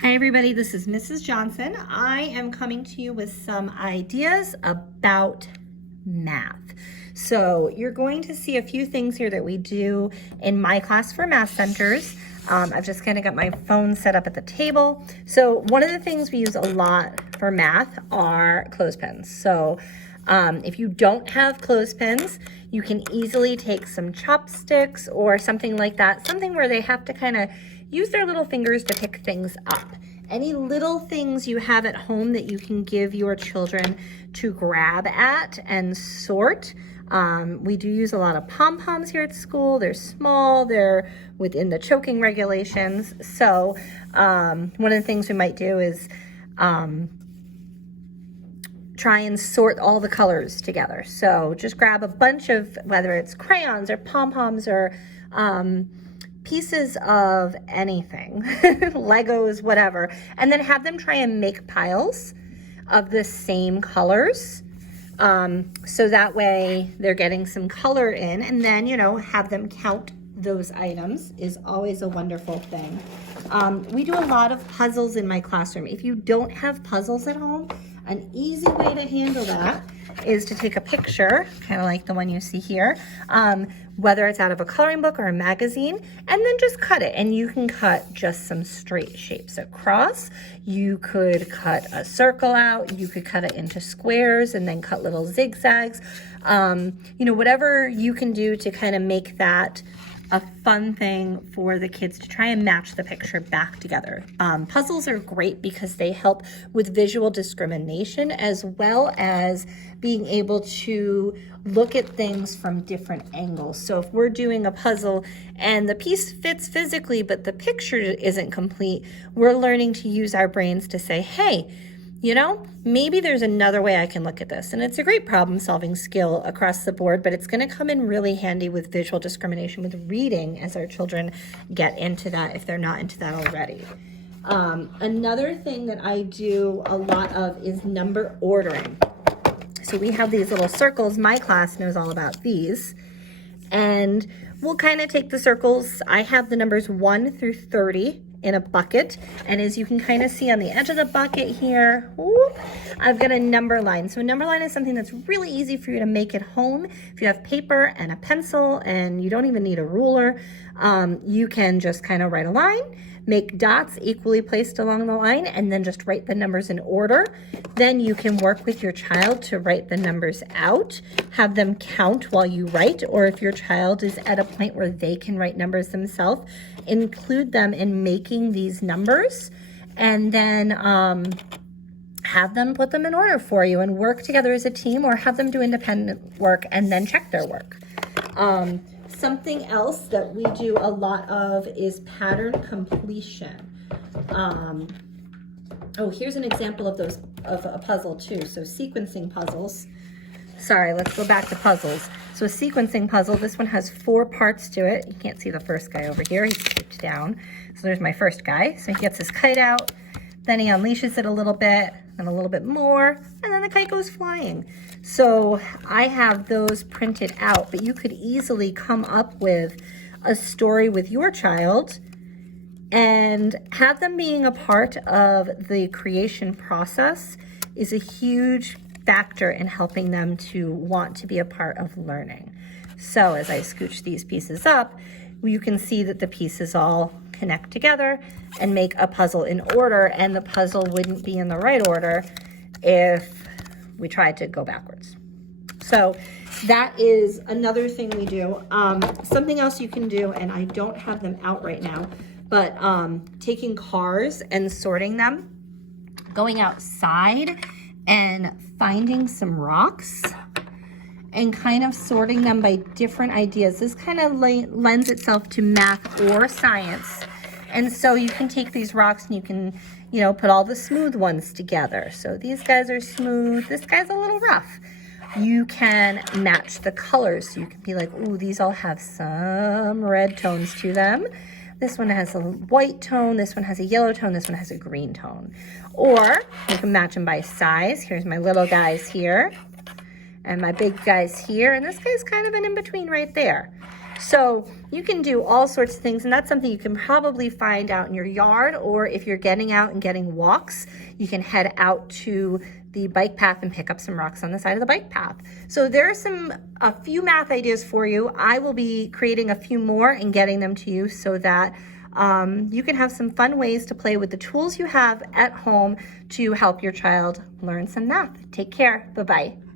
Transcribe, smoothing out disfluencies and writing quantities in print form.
Hi everybody, this is Mrs. Johnson. I am coming to you with some ideas about math. So you're going to see a few things here that we do in my class for math centers. I've just kind of got my phone set up at the table. So one of the things we use a lot for math are clothespins. So if you don't have clothespins, you can easily take some chopsticks or something like that, something where they have to kind of use their little fingers to pick things up. Any little things you have at home that you can give your children to grab at and sort. We do use a lot of pom-poms here at school. They're small, they're within the choking regulations. So one of the things we might do is try and sort all the colors together. So just grab a bunch of, whether it's crayons or pom-poms or pieces of anything, Legos, whatever, and then have them try and make piles of the same colors. So that way they're getting some color in, and then, you know, have them count those items is always a wonderful thing. We do a lot of puzzles in my classroom. If you don't have puzzles at home, an easy way to handle that is to take a picture, kind of like the one you see here, whether it's out of a coloring book or a magazine, and then just cut it. And you can cut just some straight shapes across. You could cut a circle out. You could cut it into squares and then cut little zigzags. You know, whatever you can do to kind of make that a fun thing for the kids to try and match the picture back together. Puzzles are great because they help with visual discrimination as well as being able to look at things from different angles. So if we're doing a puzzle and the piece fits physically, but the picture isn't complete, we're learning to use our brains to say, hey, you know, maybe there's another way I can look at this. And it's a great problem-solving skill across the board, but it's going to come in really handy with visual discrimination, with reading, as our children get into that if they're not into that already. Another thing that I do a lot of is number ordering. So we have these little circles. My class knows all about these. And we'll kind of take the circles. I have the numbers 1 through 30 in a bucket, and as you can kind of see on the edge of the bucket here, whoop, I've got a number line. So a number line is something that's really easy for you to make at home. If you have paper and a pencil and you don't even need a ruler, you can just kind of write a line, make dots equally placed along the line, and then just write the numbers in order. Then you can work with your child to write the numbers out, have them count while you write, or if your child is at a point where they can write numbers themselves, include them in making these numbers, and then have them put them in order for you and work together as a team, or have them do independent work and then check their work. Something else that we do a lot of is pattern completion. Oh, here's an example of those, of a puzzle too. So sequencing puzzles. Sorry, let's go back to puzzles. So a sequencing puzzle, this one has 4 parts to it. You can't see the first guy over here, he's taped down. So there's my first guy. So he gets his kite out, then he unleashes it a little bit, and a little bit more, and then the kite goes flying. So I have those printed out, but you could easily come up with a story with your child and have them being a part of the creation process is a huge factor in helping them to want to be a part of learning. So as I scooch these pieces up, you can see that the pieces all connect together and make a puzzle in order, and the puzzle wouldn't be in the right order if we tried to go backwards. So that is another thing we do. Something else you can do, and I don't have them out right now, but taking cars and sorting them, going outside and finding some rocks and kind of sorting them by different ideas. This kind of lends itself to math or science. And so you can take these rocks and you can, you know, put all the smooth ones together. So these guys are smooth, this guy's a little rough. You can match the colors. So you can be like, ooh, these all have some red tones to them. This one has a white tone, this one has a yellow tone, this one has a green tone. Or you can match them by size. Here's my little guys here, and my big guys here, and this guy's kind of an in-between right there. So you can do all sorts of things, and that's something you can probably find out in your yard, or if you're getting out and getting walks, you can head out to the bike path and pick up some rocks on the side of the bike path. So there are a few math ideas for you. I will be creating a few more and getting them to you so that you can have some fun ways to play with the tools you have at home to help your child learn some math. Take care. Bye-bye.